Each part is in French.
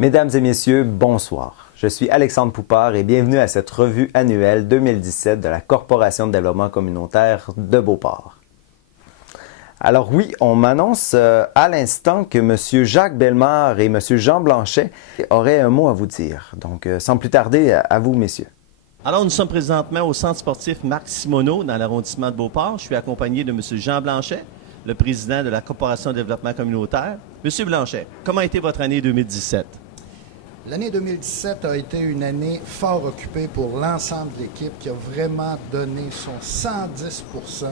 Mesdames et messieurs, bonsoir. Je suis Alexandre Poupard et bienvenue à cette revue annuelle 2017 de la Corporation de développement communautaire de Beauport. Alors oui, on m'annonce à l'instant que M. Jacques Bellemare et M. Jean Blanchet auraient un mot à vous dire. Donc, sans plus tarder, à vous, messieurs. Alors, nous sommes présentement au centre sportif Marc Simoneau, dans l'arrondissement de Beauport. Je suis accompagné de M. Jean Blanchet, le président de la Corporation de développement communautaire. M. Blanchet, comment a été votre année 2017? L'année 2017 a été une année fort occupée pour l'ensemble de l'équipe qui a vraiment donné son 110%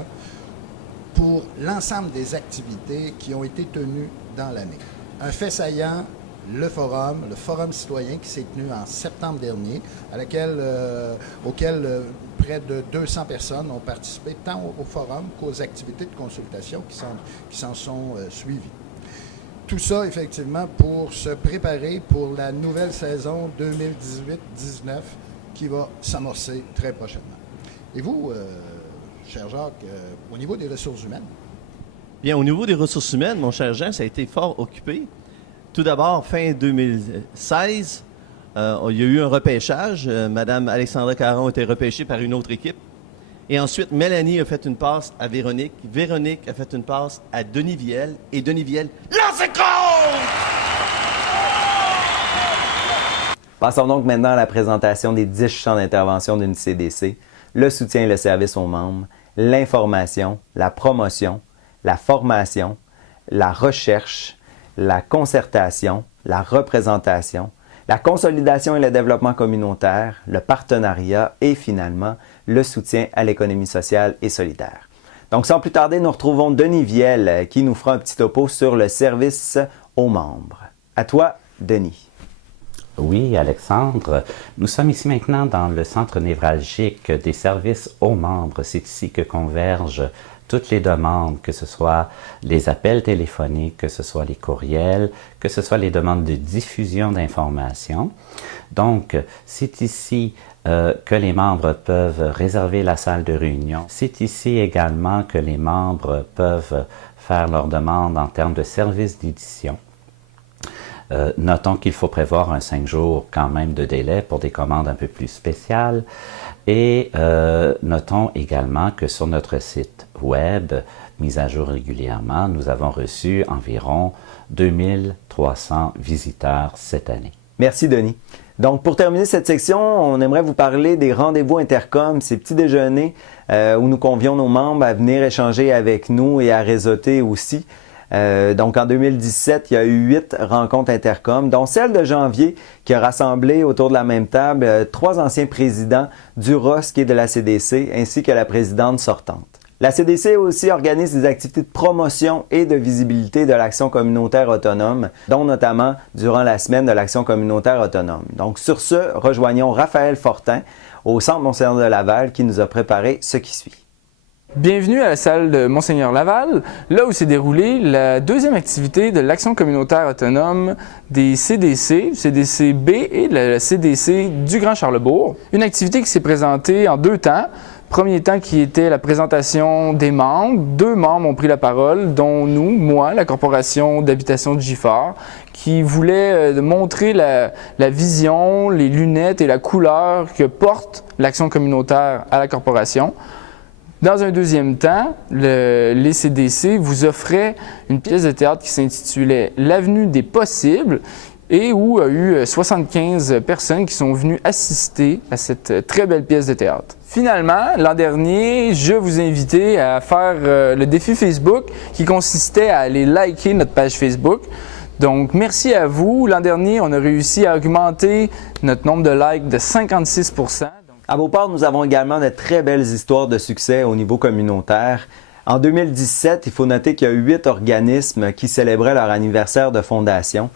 pour l'ensemble des activités qui ont été tenues dans l'année. Un fait saillant, le forum citoyen qui s'est tenu en septembre dernier, auquel près de 200 personnes ont participé tant au forum qu'aux activités de consultation qui s'en sont suivies. Tout ça, effectivement, pour se préparer pour la nouvelle saison 2018-19 qui va s'amorcer très prochainement. Et vous, cher Jacques, au niveau des ressources humaines? Bien, au niveau des ressources humaines, mon cher Jean, ça a été fort occupé. Tout d'abord, fin 2016, il y a eu un repêchage. Madame Alexandra Caron a été repêchée par une autre équipe. Et ensuite, Mélanie a fait une passe à Véronique. Véronique a fait une passe à Denis Viel. Et Denis Viel, lancez gros! Passons donc maintenant à la présentation des 10 champs d'intervention d'une CDC, le soutien et le service aux membres, l'information, la promotion, la formation, la recherche, la concertation, la représentation, la consolidation et le développement communautaire, le partenariat et finalement le soutien à l'économie sociale et solidaire. Donc sans plus tarder, nous retrouvons Denis Viel qui nous fera un petit topo sur le service aux membres. À toi, Denis. Oui, Alexandre. Nous sommes ici maintenant dans le centre névralgique des services aux membres. C'est ici que convergent toutes les demandes, que ce soit les appels téléphoniques, que ce soit les courriels, que ce soit les demandes de diffusion d'informations. Donc, c'est ici que les membres peuvent réserver la salle de réunion. C'est ici également que les membres peuvent faire leurs demandes en termes de services d'édition. Notons qu'il faut prévoir un 5 jours quand même de délai pour des commandes un peu plus spéciales. Et notons également que sur notre site web, mis à jour régulièrement, nous avons reçu environ 2300 visiteurs cette année. Merci, Denis. Donc, pour terminer cette section, on aimerait vous parler des rendez-vous intercom, ces petits déjeuners où nous convions nos membres à venir échanger avec nous et à réseauter aussi. Donc, en 2017, il y a eu 8 rencontres intercom, dont celle de janvier qui a rassemblé autour de la même table 3 anciens présidents du ROSC et de la CDC, ainsi que la présidente sortante. La CDC aussi organise des activités de promotion et de visibilité de l'action communautaire autonome, dont notamment durant la semaine de l'action communautaire autonome. Donc, sur ce, rejoignons Raphaël Fortin au Centre Monseigneur de Laval qui nous a préparé ce qui suit. Bienvenue à la salle de Monseigneur Laval, là où s'est déroulée la deuxième activité de l'action communautaire autonome des CDC, CDC-B et de la CDC du Grand Charlebourg. Une activité qui s'est présentée en 2 temps. Premier temps qui était la présentation des membres. 2 membres ont pris la parole, dont nous, moi, la Corporation d'habitation de Gifford, qui voulait montrer la vision, les lunettes et la couleur que porte l'action communautaire à la Corporation. Dans un deuxième temps, les CDC vous offraient une pièce de théâtre qui s'intitulait « L'avenue des possibles » et où il y a eu 75 personnes qui sont venues assister à cette très belle pièce de théâtre. Finalement, l'an dernier, je vous ai invité à faire le défi Facebook qui consistait à aller liker notre page Facebook. Donc, merci à vous. L'an dernier, on a réussi à augmenter notre nombre de likes de 56%. À Beauport, nous avons également de très belles histoires de succès au niveau communautaire. En 2017, il faut noter qu'il y a 8 organismes qui célébraient leur anniversaire de fondation.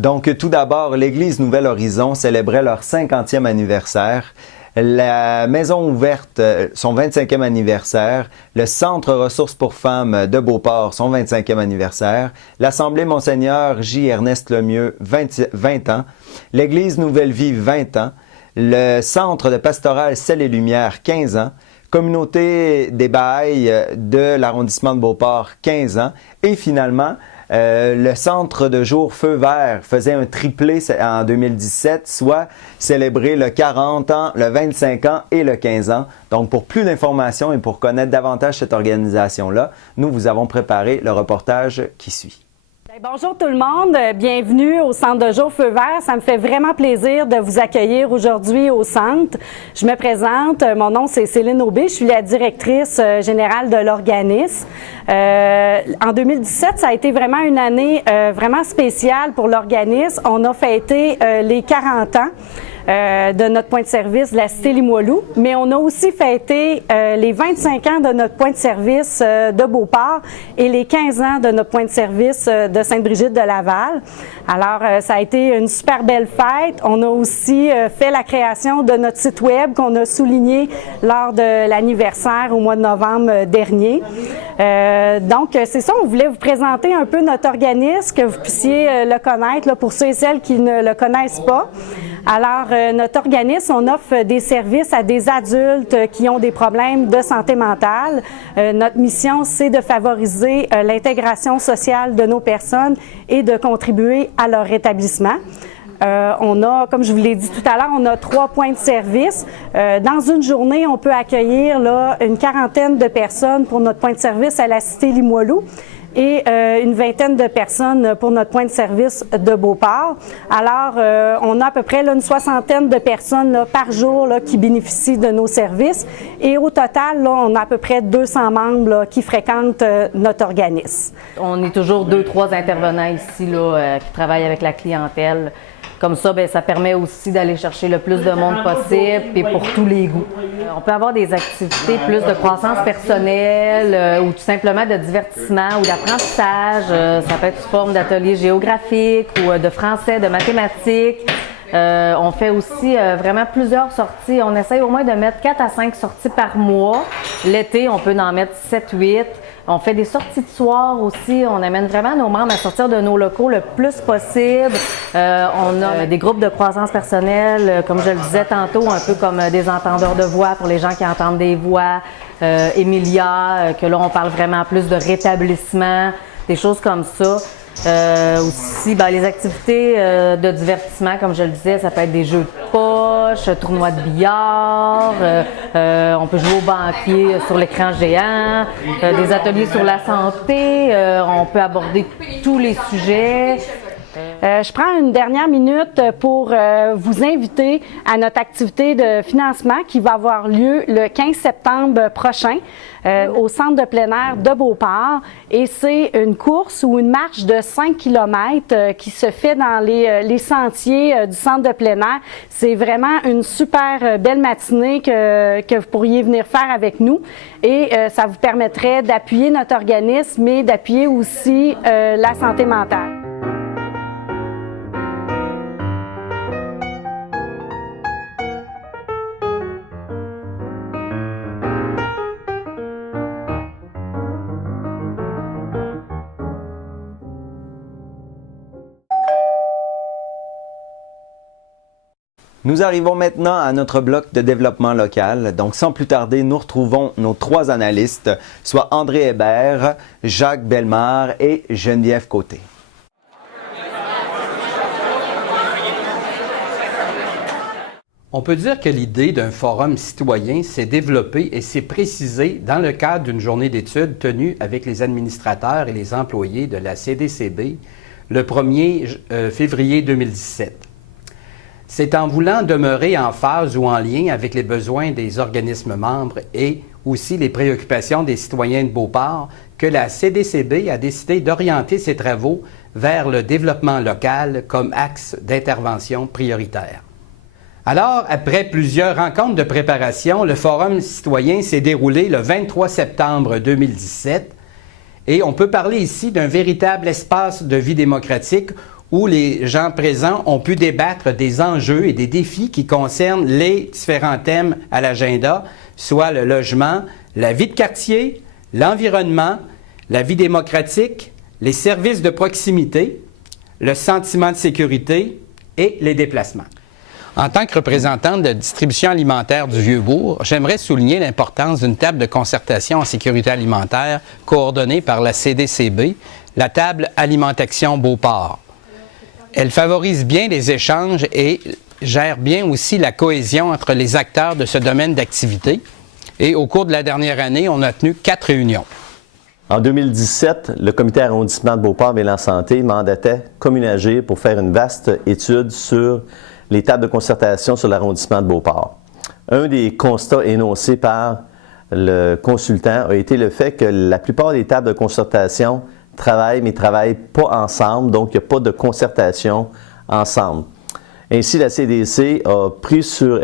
Donc, tout d'abord, l'Église Nouvel Horizon célébrait leur 50e anniversaire. La Maison Ouverte, son 25e anniversaire. Le Centre Ressources pour Femmes de Beauport, son 25e anniversaire. L'Assemblée Monseigneur J. Ernest Lemieux, 20 ans. L'Église Nouvelle Vie, 20 ans. Le Centre de pastoral Ciel et Lumière, 15 ans. Communauté des Bahaïs de l'arrondissement de Beauport, 15 ans. Et finalement, Le centre de jour Feu Vert faisait un triplé en 2017, soit célébrer le 40 ans, le 25 ans et le 15 ans. Donc, pour plus d'informations et pour connaître davantage cette organisation-là, nous vous avons préparé le reportage qui suit. Bonjour tout le monde, bienvenue au Centre de jour Feu Vert. Ça me fait vraiment plaisir de vous accueillir aujourd'hui au centre. Je me présente, mon nom c'est Céline Aubé, je suis la directrice générale de l'organisme. En 2017, ça a été vraiment une année vraiment spéciale pour l'organisme. On a fêté les 40 ans. De notre point de service de la Cité Limoilou, mais on a aussi fêté les 25 ans de notre point de service de Beauport et les 15 ans de notre point de service de Sainte-Brigitte de Laval. Alors, ça a été une super belle fête. On a aussi fait la création de notre site web qu'on a souligné lors de l'anniversaire au mois de novembre dernier. Donc, c'est ça, on voulait vous présenter un peu notre organisme, que vous puissiez le connaître là, pour ceux et celles qui ne le connaissent pas. Alors, notre organisme, on offre des services à des adultes qui ont des problèmes de santé mentale. Notre mission, c'est de favoriser l'intégration sociale de nos personnes et de contribuer à leur rétablissement. On a, comme je vous l'ai dit tout à l'heure, on a 3 points de service. Dans une journée, on peut accueillir là, une quarantaine de personnes pour notre point de service à la Cité Limoilou et une vingtaine de personnes pour notre point de service de Beauport. Alors, on a à peu près là, une soixantaine de personnes là, par jour là, qui bénéficient de nos services. Et au total, là, on a à peu près 200 membres là, qui fréquentent notre organisme. On est toujours 2-3 intervenants ici là, qui travaillent avec la clientèle. Comme ça, bien, ça permet aussi d'aller chercher le plus de monde possible et pour tous les goûts. On peut avoir des activités plus de croissance personnelle ou tout simplement de divertissement ou d'apprentissage. Ça peut être sous forme d'ateliers géographiques ou de français, de mathématiques. On fait aussi vraiment plusieurs sorties. On essaye au moins de mettre 4 à 5 sorties par mois. L'été, on peut en mettre 7-8. On fait des sorties de soir aussi. On amène vraiment nos membres à sortir de nos locaux le plus possible. On a des groupes de croissance personnelle, comme je le disais tantôt, un peu comme des entendeurs de voix pour les gens qui entendent des voix. Emilia, que là, on parle vraiment plus de rétablissement, des choses comme ça. Aussi, ben, les activités de divertissement, comme je le disais, ça peut être des jeux de poche, tournois de billard, on peut jouer au banquier sur l'écran géant, des ateliers sur la santé, on peut aborder tous les sujets. Je prends une dernière minute pour vous inviter à notre activité de financement qui va avoir lieu le 15 septembre prochain au centre de plein air de Beauport. Et c'est une course ou une marche de 5 km qui se fait dans les sentiers du centre de plein air. C'est vraiment une super belle matinée que vous pourriez venir faire avec nous. Et ça vous permettrait d'appuyer notre organisme, mais d'appuyer aussi la santé mentale. Nous arrivons maintenant à notre bloc de développement local. Donc, sans plus tarder, nous retrouvons nos 3 analystes, soit André Hébert, Jacques Bellemare et Geneviève Côté. On peut dire que l'idée d'un forum citoyen s'est développée et s'est précisée dans le cadre d'une journée d'études tenue avec les administrateurs et les employés de la CDCB le 1er février 2017. C'est en voulant demeurer en phase ou en lien avec les besoins des organismes membres et aussi les préoccupations des citoyens de Beauport que la CDCB a décidé d'orienter ses travaux vers le développement local comme axe d'intervention prioritaire. Alors, après plusieurs rencontres de préparation, le Forum citoyen s'est déroulé le 23 septembre 2017 et on peut parler ici d'un véritable espace de vie démocratique où les gens présents ont pu débattre des enjeux et des défis qui concernent les différents thèmes à l'agenda, soit le logement, la vie de quartier, l'environnement, la vie démocratique, les services de proximité, le sentiment de sécurité et les déplacements. En tant que représentant de la distribution alimentaire du Vieux-Bourg, j'aimerais souligner l'importance d'une table de concertation en sécurité alimentaire coordonnée par la CDCB, la table Alimentation Beauport. Elle favorise bien les échanges et gère bien aussi la cohésion entre les acteurs de ce domaine d'activité. Et au cours de la dernière année, on a tenu 4 réunions. En 2017, le comité arrondissement de Beauport-Mélan-Santé mandatait Communagir pour faire une vaste étude sur les tables de concertation sur l'arrondissement de Beauport. Un des constats énoncés par le consultant a été le fait que la plupart des tables de concertation travaillent, mais ne travaillent pas ensemble, donc il n'y a pas de concertation ensemble. Ainsi, la CDC a pris sur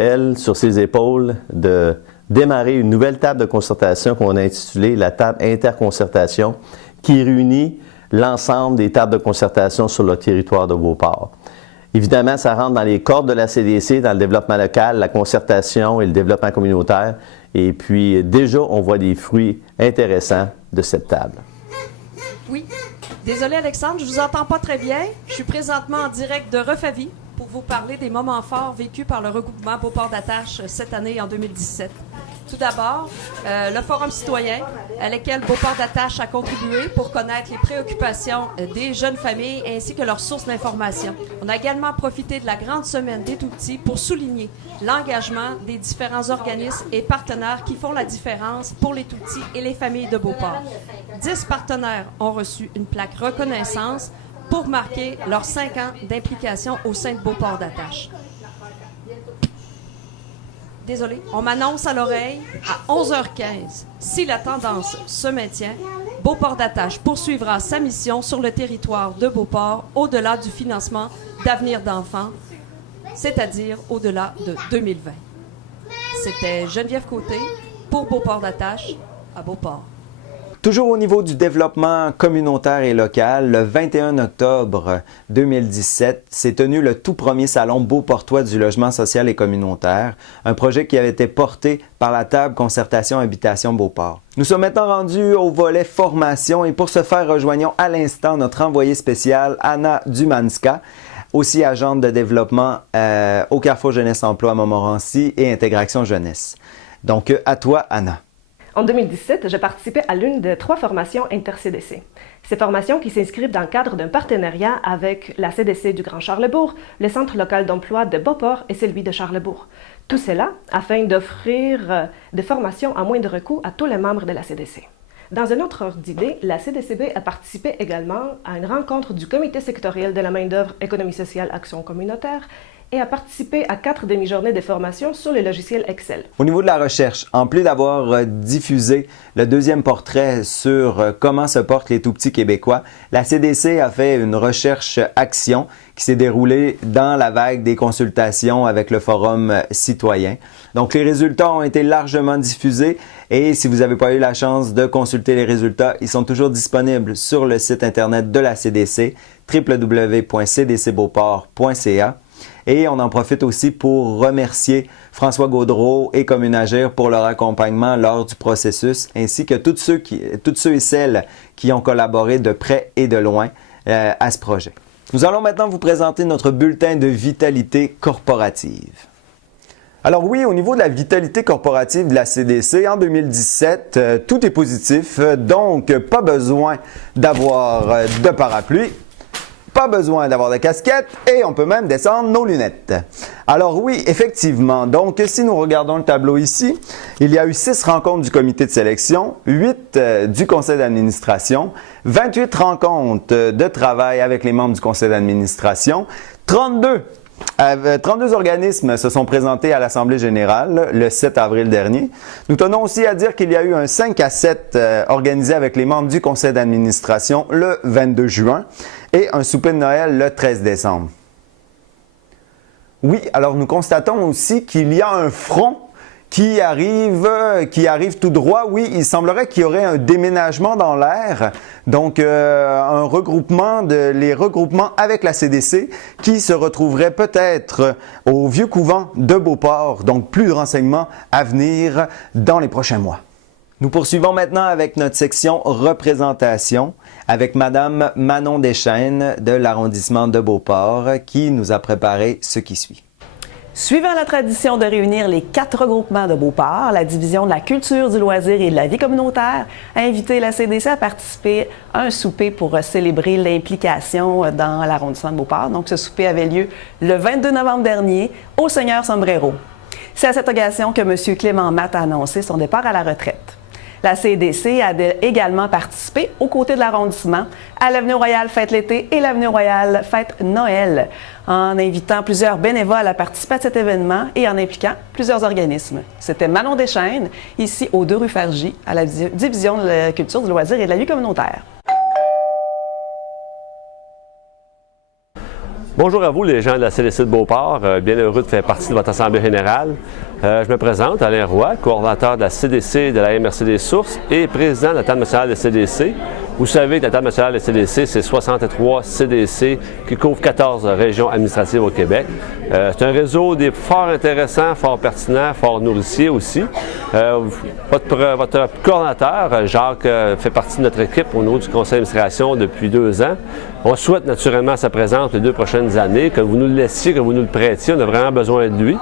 ses épaules de démarrer une nouvelle table de concertation qu'on a intitulée la table interconcertation, qui réunit l'ensemble des tables de concertation sur le territoire de Beauport. Évidemment, ça rentre dans les cordes de la CDC, dans le développement local, la concertation et le développement communautaire. Et puis, déjà, on voit des fruits intéressants de cette table. Oui. Désolé, Alexandre, je vous entends pas très bien. Je suis présentement en direct de Refavie pour vous parler des moments forts vécus par le regroupement Beauport d'Attache cette année en 2017. Tout d'abord, le Forum citoyen, à lequel Beauport d'Attache a contribué pour connaître les préoccupations des jeunes familles ainsi que leurs sources d'information. On a également profité de la grande semaine des tout-petits pour souligner l'engagement des différents organismes et partenaires qui font la différence pour les tout-petits et les familles de Beauport. 10 partenaires ont reçu une plaque reconnaissance pour marquer leurs 5 ans d'implication au sein de Beauport d'Attache. Désolé, on m'annonce à l'oreille à 11h15, si la tendance se maintient, Beauport d'Attache poursuivra sa mission sur le territoire de Beauport au-delà du financement d'avenir d'enfants, c'est-à-dire au-delà de 2020. C'était Geneviève Côté pour Beauport d'Attache à Beauport. Toujours au niveau du développement communautaire et local, le 21 octobre 2017 s'est tenu le tout premier salon beauportois du logement social et communautaire, un projet qui avait été porté par la table Concertation Habitation Beauport. Nous sommes maintenant rendus au volet formation et pour ce faire, rejoignons à l'instant notre envoyée spéciale Anna Dumanska, aussi agente de développement au Carrefour Jeunesse Emploi à Montmorency et Intégration Jeunesse. Donc à toi Anna. En 2017, je participais à l'une de 3 formations inter-CDC. Ces formations qui s'inscrivent dans le cadre d'un partenariat avec la CDC du Grand Charlebourg, le Centre local d'emploi de Beauport et celui de Charlebourg. Tout cela afin d'offrir des formations à moindre coût à tous les membres de la CDC. Dans un autre ordre d'idée, la CDCB a participé également à une rencontre du Comité sectoriel de la main-d'œuvre Économie sociale Action communautaire et a participé à 4 demi-journées de formation sur le logiciel Excel. Au niveau de la recherche, en plus d'avoir diffusé le deuxième portrait sur comment se portent les tout-petits Québécois, la CDC a fait une recherche action qui s'est déroulée dans la vague des consultations avec le Forum citoyen. Donc les résultats ont été largement diffusés et si vous n'avez pas eu la chance de consulter les résultats, ils sont toujours disponibles sur le site internet de la CDC, www.cdcbeauport.ca. Et on en profite aussi pour remercier François Gaudreau et Communagir pour leur accompagnement lors du processus, ainsi que tous ceux et celles qui ont collaboré de près et de loin à ce projet. Nous allons maintenant vous présenter notre bulletin de vitalité corporative. Alors oui, au niveau de la vitalité corporative de la CDC, en 2017, tout est positif, donc pas besoin d'avoir de parapluie. Pas besoin d'avoir de casquette et on peut même descendre nos lunettes. Alors oui, effectivement, donc si nous regardons le tableau ici, il y a eu 6 rencontres du comité de sélection, 8 du conseil d'administration, 28 rencontres de travail avec les membres du conseil d'administration, 32 organismes se sont présentés à l'Assemblée générale le 7 avril dernier. Nous tenons aussi à dire qu'il y a eu un 5 à 7 organisé avec les membres du conseil d'administration le 22 juin et un souper de Noël le 13 décembre. Oui, alors nous constatons aussi qu'il y a un front qui arrive tout droit. Oui, il semblerait qu'il y aurait un déménagement dans l'air, donc les regroupements avec la CDC qui se retrouveraient peut-être au vieux couvent de Beauport. Donc plus de renseignements à venir dans les prochains mois. Nous poursuivons maintenant avec notre section représentation avec Madame Manon Deschênes de l'arrondissement de Beauport qui nous a préparé ce qui suit. Suivant la tradition de réunir les 4 regroupements de Beauport, la division de la culture, du loisir et de la vie communautaire a invité la CDC à participer à un souper pour célébrer l'implication dans l'arrondissement de Beauport. Donc, ce souper avait lieu le 22 novembre dernier au Seigneur Sombrero. C'est à cette occasion que M. Clément Matte a annoncé son départ à la retraite. La CDC a également participé, aux côtés de l'arrondissement, à l'Avenue Royale Fête l'été et l'Avenue Royale Fête Noël, en invitant plusieurs bénévoles à participer à cet événement et en impliquant plusieurs organismes. C'était Manon Deschaines, ici aux 2 rue Fargy, à la division de la culture, du loisir et de la vie communautaire. Bonjour à vous, les gens de la CDC de Beauport. Bien heureux de faire partie de votre Assemblée générale. Je me présente, Alain Roy, coordonnateur de la CDC de la MRC des Sources et président de la table nationale des CDC. Vous savez que la table nationale des CDC, c'est 63 CDC qui couvrent 14 régions administratives au Québec. C'est un réseau fort intéressant, fort pertinent, fort nourricier aussi. Votre coordonnateur, Jacques, fait partie de notre équipe au niveau du conseil d'administration depuis 2 ans. On souhaite naturellement sa présence les 2 prochaines années, que vous nous le laissiez, que vous nous le prêtiez. On a vraiment besoin de lui.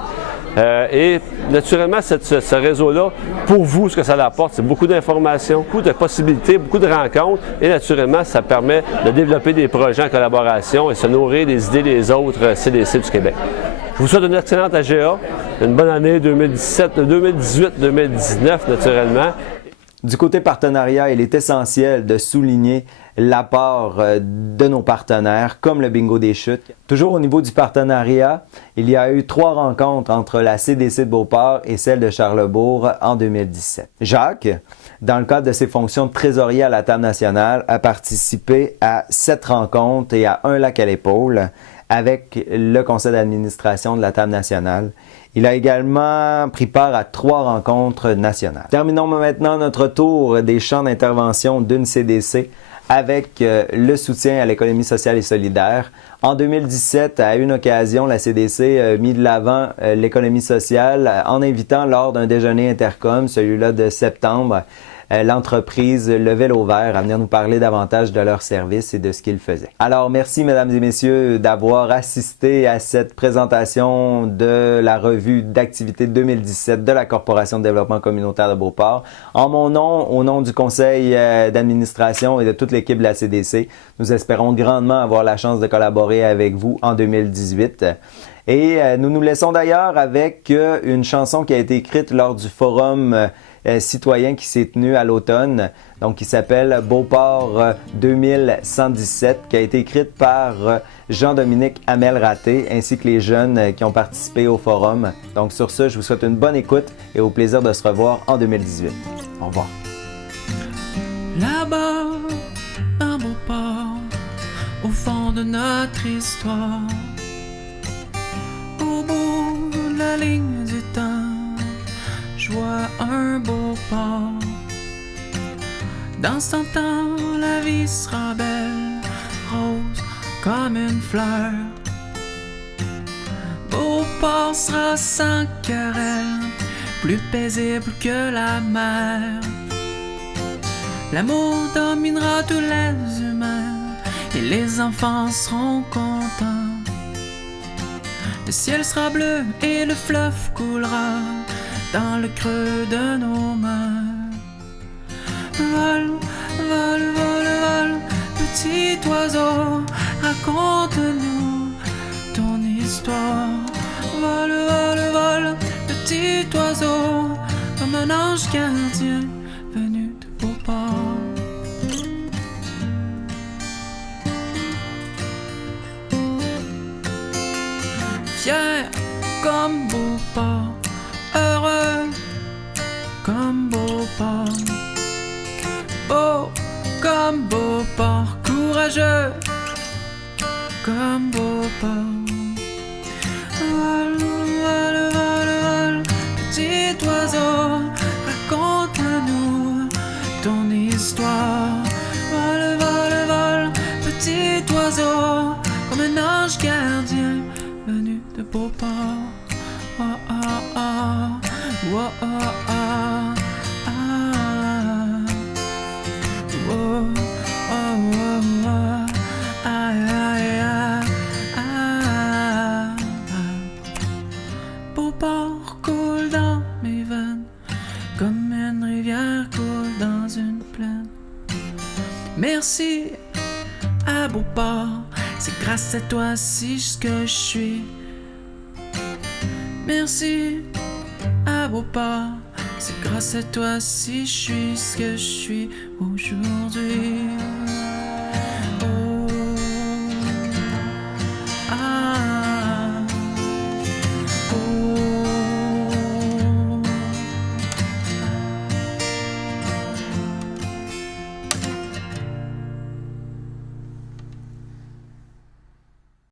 Et naturellement, ce réseau-là, pour vous, ce que ça apporte, c'est beaucoup d'informations, beaucoup de possibilités, beaucoup de rencontres. Et naturellement, ça permet de développer des projets en collaboration et se nourrir des idées des autres CDC du Québec. Je vous souhaite une excellente AGA, une bonne année 2018-2019 naturellement. Du côté partenariat, il est essentiel de souligner l'apport de nos partenaires, comme le Bingo des Chutes. Toujours au niveau du partenariat, il y a eu 3 rencontres entre la CDC de Beauport et celle de Charlesbourg en 2017. Jacques, dans le cadre de ses fonctions de trésorier à la table nationale, a participé à 7 rencontres et à un lac à l'épaule avec le conseil d'administration de la table nationale. Il a également pris part à 3 rencontres nationales. Terminons maintenant notre tour des champs d'intervention d'une CDC avec le soutien à l'économie sociale et solidaire. En 2017, à une occasion, la CDC a mis de l'avant l'économie sociale en invitant lors d'un déjeuner intercom, celui-là de septembre, l'entreprise Le Vélo Vert à venir nous parler davantage de leurs services et de ce qu'ils faisaient. Alors, merci mesdames et messieurs d'avoir assisté à cette présentation de la revue d'activité 2017 de la Corporation de développement communautaire de Beauport. En mon nom, au nom du conseil d'administration et de toute l'équipe de la CDC, nous espérons grandement avoir la chance de collaborer avec vous en 2018. Et nous nous laissons d'ailleurs avec une chanson qui a été écrite lors du forum citoyen qui s'est tenu à l'automne, donc qui s'appelle Beauport 2117, qui a été écrite par Jean-Dominique Hamel-Raté, ainsi que les jeunes qui ont participé au forum. Donc sur ce, je vous souhaite une bonne écoute et au plaisir de se revoir en 2018. Au revoir. Là-bas, un Beauport, au fond de notre histoire, au bout de la ligne du temps, je vois un beau port. Dans son temps, la vie sera belle, rose comme une fleur. Beauport sera sans querelle, plus paisible que la mer. L'amour dominera tous les humains et les enfants seront contents. Le ciel sera bleu et le fleuve coulera dans le creux de nos mains. Vol, vol, vol, vol, petit oiseau, raconte-nous ton histoire. Vol, vol, vol, petit oiseau, comme un ange gardien venu de Beauport. Fier comme Beauport, heureux comme Beauport, beau comme Beauport, courageux comme Beauport. Vol, vol, vol, vol, petit oiseau, raconte-nous ton histoire. Vol, vol, vol, petit oiseau, comme un ange gardien venu de Beauport. Oh, oh, oh. Oh, oh, oh, ah. Oh, oh, oh, oh. Aïe, aïe, aïe, ah. Merci à Beauport, c'est grâce à toi si ce que je suis. Merci à Beauport, c'est grâce à toi si je suis ce que je suis aujourd'hui.